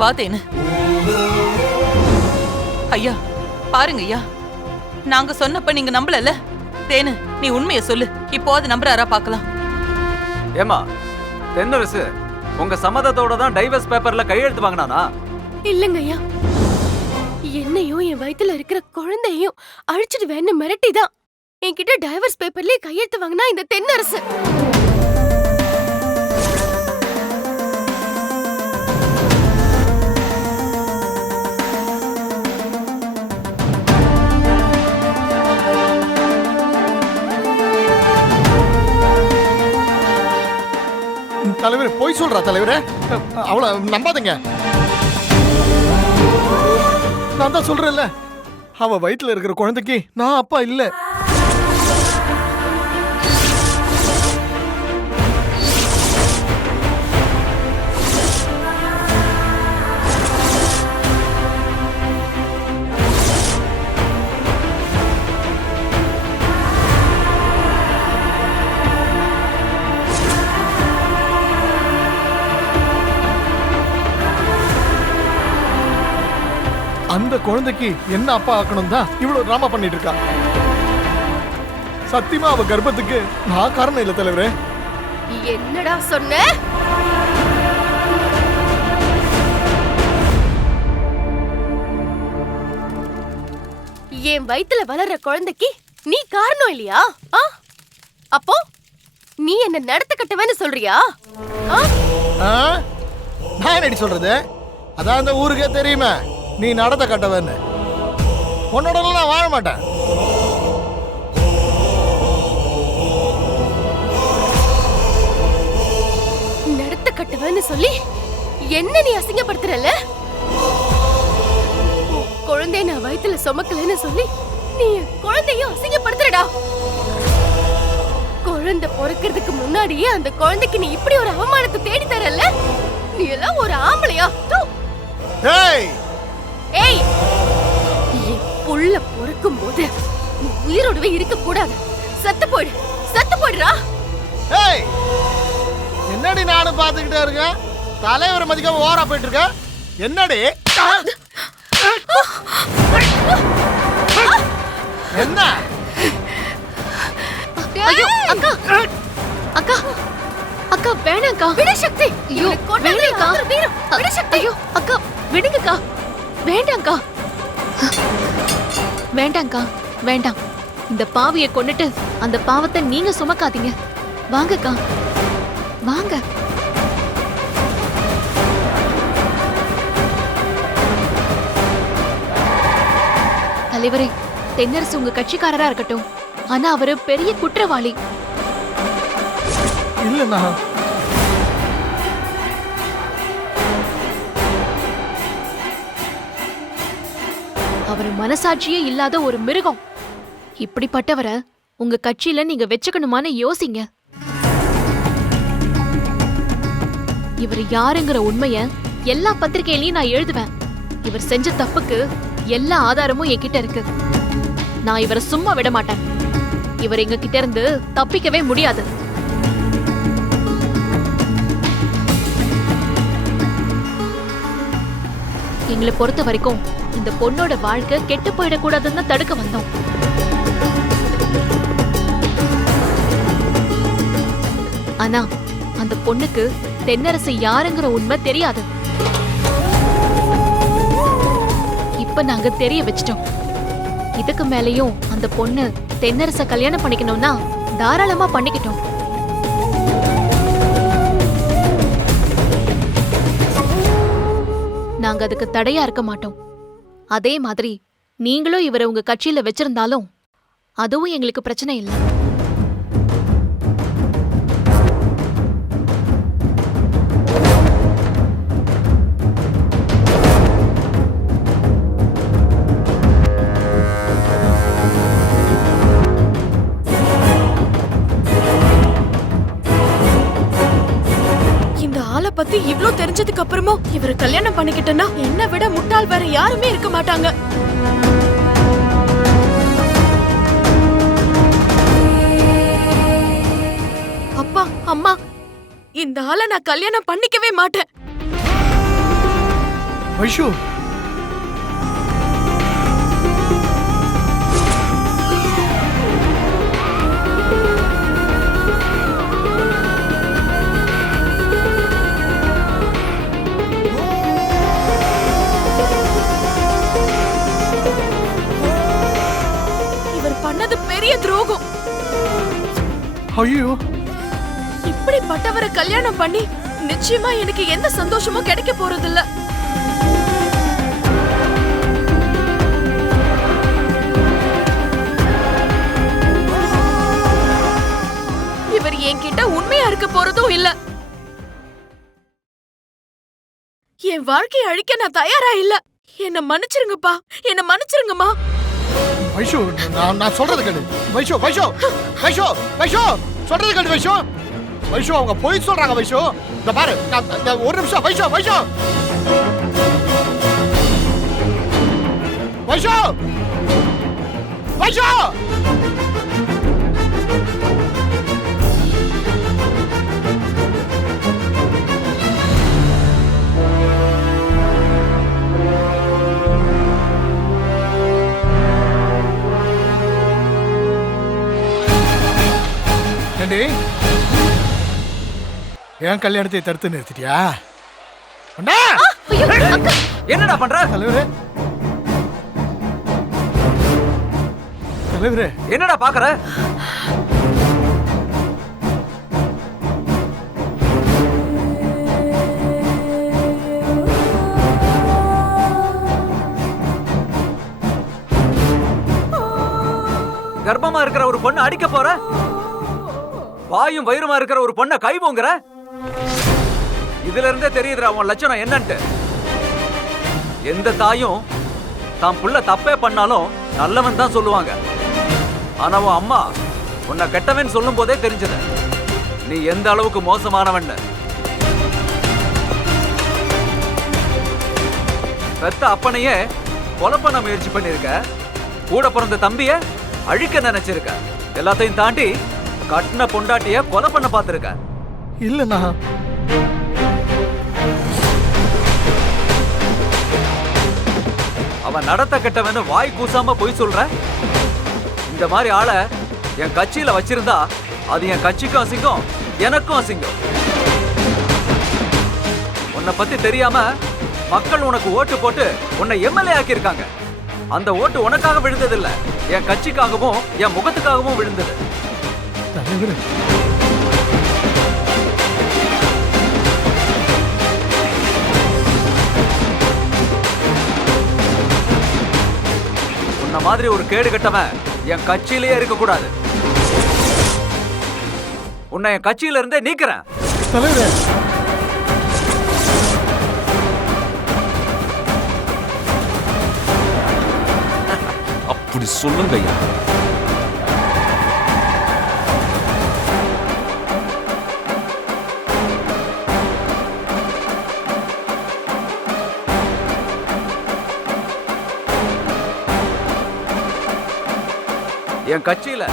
வா தேனு. ஐயா பாருங்க ஐயா, நாங்க சொன்னப்ப நீங்க நம்பலல்ல. தேனு நீ உண்மையை சொல்லு, இப்போ அது நம்புறாரா பாக்கலாம். ஏமா தென்னரசு உங்க சம்மதத்தோட தான் டைவர்ஸ் பேப்பர்ல கையெழுத்து வாங்கினானா? இல்லங்க ஐயா, என்னையும் என் வயித்துல இருக்கிற குழந்தையும் அழிச்சிடுவேன்னு மிரட்டிதான் என்கிட்ட டைவர்ஸ் பேப்பர்லயே கையெழுத்து வாங்கினா இந்த தென்னரசு. தலைவர் போய் சொல்றா தலைவரே, அவளை நம்பாதீங்க. நான் தான் சொல்றேன்ல, அவ வயிற்றுல இருக்கிற குழந்தைக்கு நான் அப்பா இல்ல. அந்த குழந்தைக்கு என்ன அப்பா ஆக்கணும் தான் இவ்வளவு டிராமா பண்ணிட்டு இருக்கா. சத்தியமா அவ கர்ப்பத்துக்கு நான் காரணம் இல்ல தலைவரே. என்னடா சொன்ன? என் வயித்துல வளர்ற குழந்தைக்கு நீ காரணம் இல்லையா? அப்போ நீ என்ன நடத்த கட்டவேன்னு சொல்றியா? நான் என்னடி சொல்றது? அதான் அந்த ஊருக்கே தெரியுமே நீ நடத்த கட்டவன்னு. உன்னோட நான் வாழ மாட்டேன். நடத்த கட்டவன்னு சொல்லி என்ன நீ அசிங்கப்படுத்துறல? குழந்தைய நான் வயித்துல சுமக்கலன்னு சொல்லி நீ குழந்தையும் அசிங்கப்படுத்துறடா. குழந்தை பொறுக்கிறதுக்கு முன்னாடியே அந்த குழந்தைக்கு நீ இப்படி ஒரு அவமானத்தை தேடி தரல. நீ எல்லாம் ஒரு ஆம்பளையா? ஏய், என் புள்ள பொறுக்கும் போது நீ உயிரோடவே இருக்க கூடாது. செத்து போயிடு, செத்து போயிடுறா. ஏய், என்னடி நானும் பாத்துக்கிட்டே இருக்கேன், தலைவர் மதிக்காம ஓரா போயிட்டு இருக்க. என்னடி என்ன? ஐயோ அக்கா, அக்கா, அக்கா வேணாக்கா. விடு சக்தி. ஐயோ வேணாக்கா. விடு சக்தி. ஐயோ அக்கா விடுங்கக்கா. வேண்டாம்க்கா, வேண்டாம்க்கா, வேண்டாம். இந்த பாவியை கொன்னுட்டு அந்த பாவத்தை நீங்க சுமக்காதீங்க. வாங்கக்கா, வாங்க. தலைவரே, தென்னரசு உங்க கட்சிக்காரரா இருக்கட்டும், ஆனா அவரு பெரிய குற்றவாளி. இல்லண்ணா, அவரு மனசாட்சியே இல்லாத ஒரு மிருகம். இப்படிப்பட்டவரை உங்க கட்சியில நீங்க வெச்சுக்கணுமான்னு யோசிங்க. இவர் யாருங்கிற உண்மைய எல்லா பத்திரிகையிலயும் நான் எழுதுவேன். இவர் செஞ்ச தப்புக்கு எல்லா ஆதாரமும் என்கிட்ட இருக்கு. நான் இவரை சும்மா விட மாட்டேன். இவர் எங்க கிட்ட இருந்து தப்பிக்கவே முடியாது. எங்களை பொறுத்த வரைக்கும் இந்த பொண்ணோட வாழ்க்கை கெட்டு போயிடக்கூடாதுன்னு தடுக்க வந்தோம். ஆனா அந்த பொண்ணுக்கு தென்னரசு யாருங்கிற உண்மை தெரியாது. இப்ப நாங்க தெரிய வச்சிட்டோம். இதுக்கு மேலயும் அந்த பொண்ணு தென்னரச கல்யாணம் பண்ணிக்கணும்னா தாராளமா பண்ணிக்கிட்டோம். நாங்க அதுக்கு தடையா இருக்க மாட்டோம். அதே மாதிரி நீங்களும் இவரை உங்க கட்சியில வச்சிருந்தாலும் அதுவும் எங்களுக்கு பிரச்சனை இல்லை. பத்தி இவ்ளோ தெரிஞ்சதுக்கு அப்புறமும் இவரை கல்யாணம் பண்ணிக்கிட்டேன்னா என்ன விட முட்டாள் வேற யாருமே இருக்க மாட்டாங்க. அப்பா அம்மா, இந்த ஆளை நான் கல்யாணம் பண்ணிக்கவே மாட்டேன். வைஷு இவர் பண்ணது பெரிய துரோகம். ஐயோ இப்படிப்பட்டவரை கல்யாணம் பண்ணி நிச்சயமா எனக்கு எந்த சந்தோஷமும் கிடைக்க போறதில்ல. இவர் என்கிட்ட உண்மையா இருக்க போறதும் இல்ல. என் வாழ்க்கையை அழிக்க நான் தயாரா இல்ல. என்ன மன்னிச்சிருங்கப்பா, என்ன மன்னிச்சிருங்கம்மா. வைஷு நான் சொல்றது கேளு. வைஷு வைஷு வைஷு வைஷு சொல்றது கேளு. வைஷு வைஷு அவங்க போய் சொல்றாங்க. வைஷு இந்த பாரு, ஒரு நிமிஷம். வைஷு வைஷு வைஷு வைஷு ஏண்டி என் கல்யாணத்தை தடுத்து நிறுத்திட்டியா? அண்ணா! என்னடா பண்ற? தலைவரே தலைவரே என்னடா பாக்குற? கர்ப்பமா இருக்கிற ஒரு பொண்ணு அடிக்க போற? வாயும் வயிறுமா இருக்கிற ஒரு பொண்ணை கை போங்குற? இதுல இருந்தே தெரியுதுடா உன் லட்சணம் என்னன்ட்டு. எந்த தாயும் தான் புள்ள தப்பே பண்ணாலும் நல்லவன் தான் சொல்லுவாங்க. ஆனா உன் அம்மா உன்னை கெட்டவன் சொல்லும் போதே தெரிஞ்சது நீ எந்த அளவுக்கு மோசமானவன். பெத்த அப்பனையே கொலை பண்ண முயற்சி பண்ணிருக்க. கூட பிறந்த தம்பிய அழிக்க நினைச்சிருக்க. எல்லாத்தையும் தாண்டி கட்டின பொண்டாட்டிய கொலை பண்ண பார்த்திருக்க. இல்லண்ணா, அவன் நடத்த கெட்டவன்னு வாய் கூசாம போய் சொல்ற. இந்த மாதிரி ஆளை என் கட்சியில வச்சிருந்தா அது என் கட்சிக்கும் அசிங்கம், எனக்கும் அசிங்கம். உன்னை பத்தி தெரியாம மக்கள் உனக்கு ஓட்டு போட்டு உன்னை எம்எல்ஏ ஆக்கியிருக்காங்க. அந்த ஓட்டு உனக்காக விழுந்தது இல்ல, என் கட்சிக்காகவும் என் முகத்துக்காகவும் விழுந்தது. தலைவரே உன்ன மாதிரி ஒரு கேடு கட்டவன் என் கட்சியிலேயே இருக்க கூடாது. உன்னை என் கட்சியில இருந்தே நீக்கிறேன். தலைவரே அப்படி சொல்லுங்க ஐயா. என் கட்சியில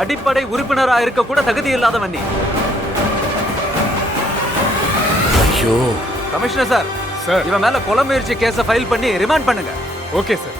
அடிப்படை உறுப்பினரா இருக்க கூட தகுதி இல்லாதவன் நீ. ஐயோ கமிஷனர் சார், சார். இவன் மேல கொலை முயற்சி கேஸ ஃபைல் பண்ணி ரிமாண்ட் பண்ணுங்க. Okay sir.